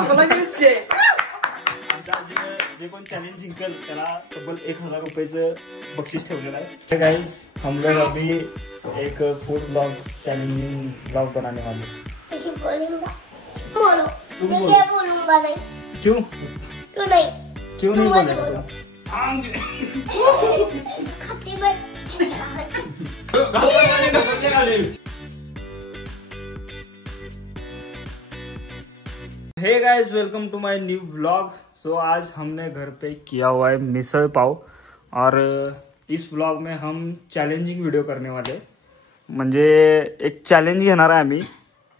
आमच्या आजीने जे कोण चॅलेंज जिंकल त्याला तब्बल 1000 रुपयाचं बक्षीस ठेवलेलं आहे. गाइस हम लोग अभी एक फूड ब्लॉग चैलेंजिंग ब्लॉग बनाने वाले. क्यों क्यों नहीं बोलेगा? Hey guys welcome to my new vlog. So आज हमने घर पे किया हुआ है मिसल पाव और इस व्लॉग में हम चॅलेंजिंग व्हिडिओ करने वाले. म्हणजे एक चॅलेंज घेणार आहे आम्ही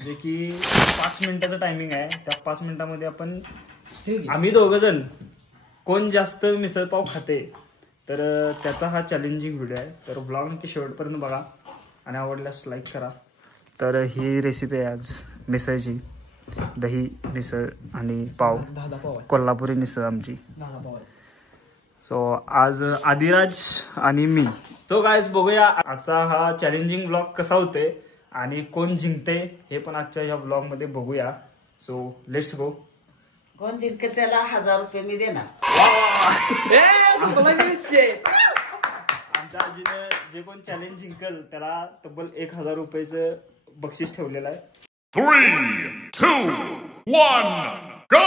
जे की 5 मिनिटाचं टायमिंग आहे. त्या 5 मिनिटामध्ये आपण आम्ही दोघं जण कोण जास्त मिसळ पाव खाते तर त्याचा हा चॅलेंजिंग व्हिडिओ आहे. तर व्लॉग नक्की शेवटपर्यंत बघा आणि आवडल्यास लाईक करा. तर ही रेसिपी आहे आज मिसळची. दही मिसळ आणि पाव कोल्हापुरी मिसळ आमची. सो आज आदिराज आणि मी. सो गाइस बघूया आजचा हा चॅलेंजिंग ब्लॉग कसा होते आणि कोण जिंकते हे पण आजच्या ह्या ब्लॉग मध्ये बघूया. So let's go. कोण जिंकते त्याला 1000 रुपये मी देणार. आमच्या आजीने जे कोण चॅलेंज जिंकल त्याला तब्बल 1000 रुपयाचं बक्षीस ठेवलेलं आहे. 3, 2, 1, go!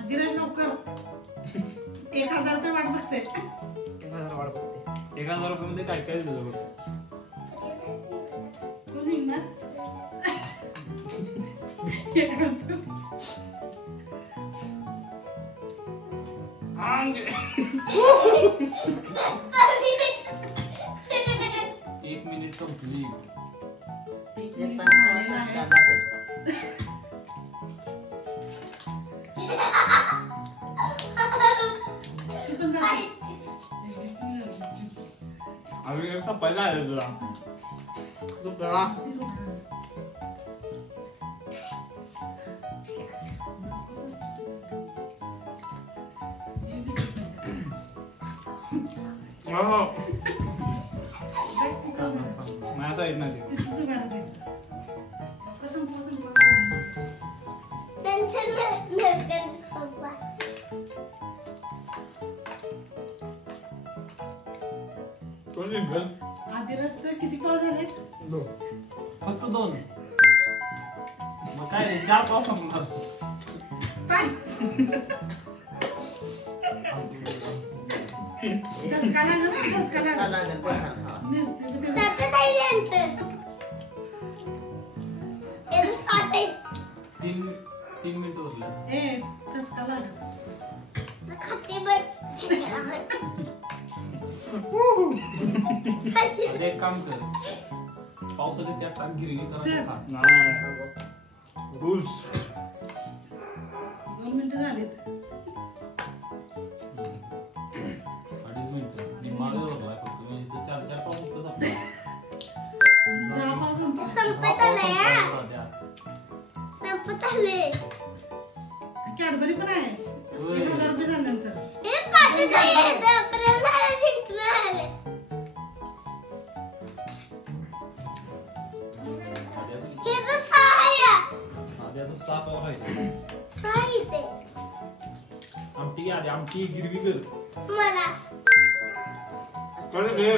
आदिराज लवकर 1000 रुपये वाट बघते. 1000 रुपये काय काय दिलं कोण जिंकणार? एक मिनिट संपली. अभी पहिला आहे तुला तू करा. माझा येत नाही. आदिराजचं किती पाव झाले? फक्त 2. मग काय 4 पाव संपणार. धसका लागेल. 3 मिनिटं उरले. धसका लागेल. एक काम कर पावसाच्या त्या टाक गिरवी करा. रूल्स 2 मिनिटं झालीत. 2.5 मिनिटं मी मागे बघला फक्त मी 4 पाव कसं 10 पाव कॅडबरी पण आहे. 1000 रुपये झाल्यानंतर आमची गिरवी कर कळलं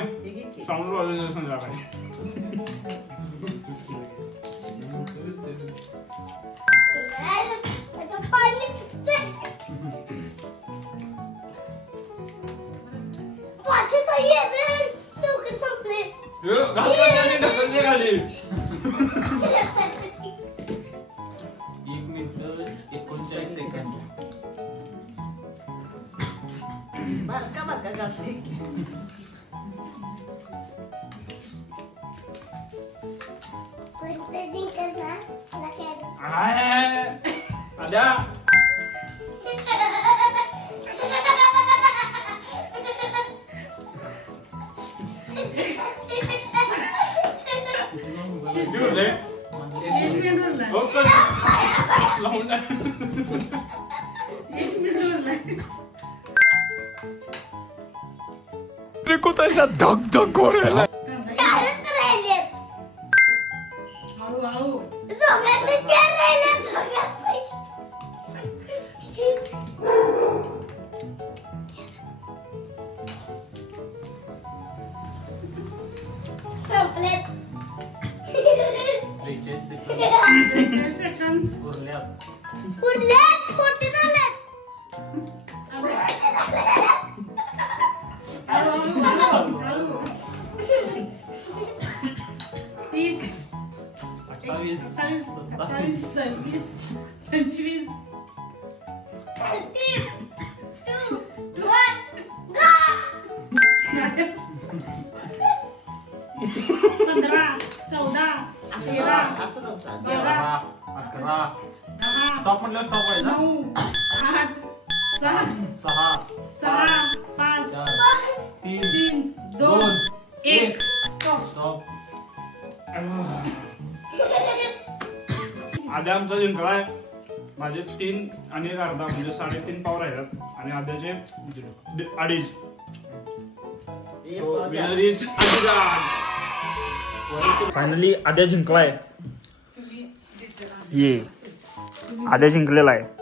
चांगलं वाजलं संध्याकाळी. खाली 1 मिनिट 39 सेकंद. बारका घास आद्या देखो तसा धक धक हो रहा है हळू तीस 28 27 25 15 14 13 12 11 स्टॉप म्हटलं स्टॉप आहे ना 9 8 7 6 5 4 3 2 1 स्टॉप आद्या आमचा जिंकलाय माझे 3 आणि एक अर्धा म्हणजे 3.5 पाव राहिल्यात आणि आद्याचे 2.5 फायनली आद्या जिंकलाय ये आद्या जिंकलेला आहे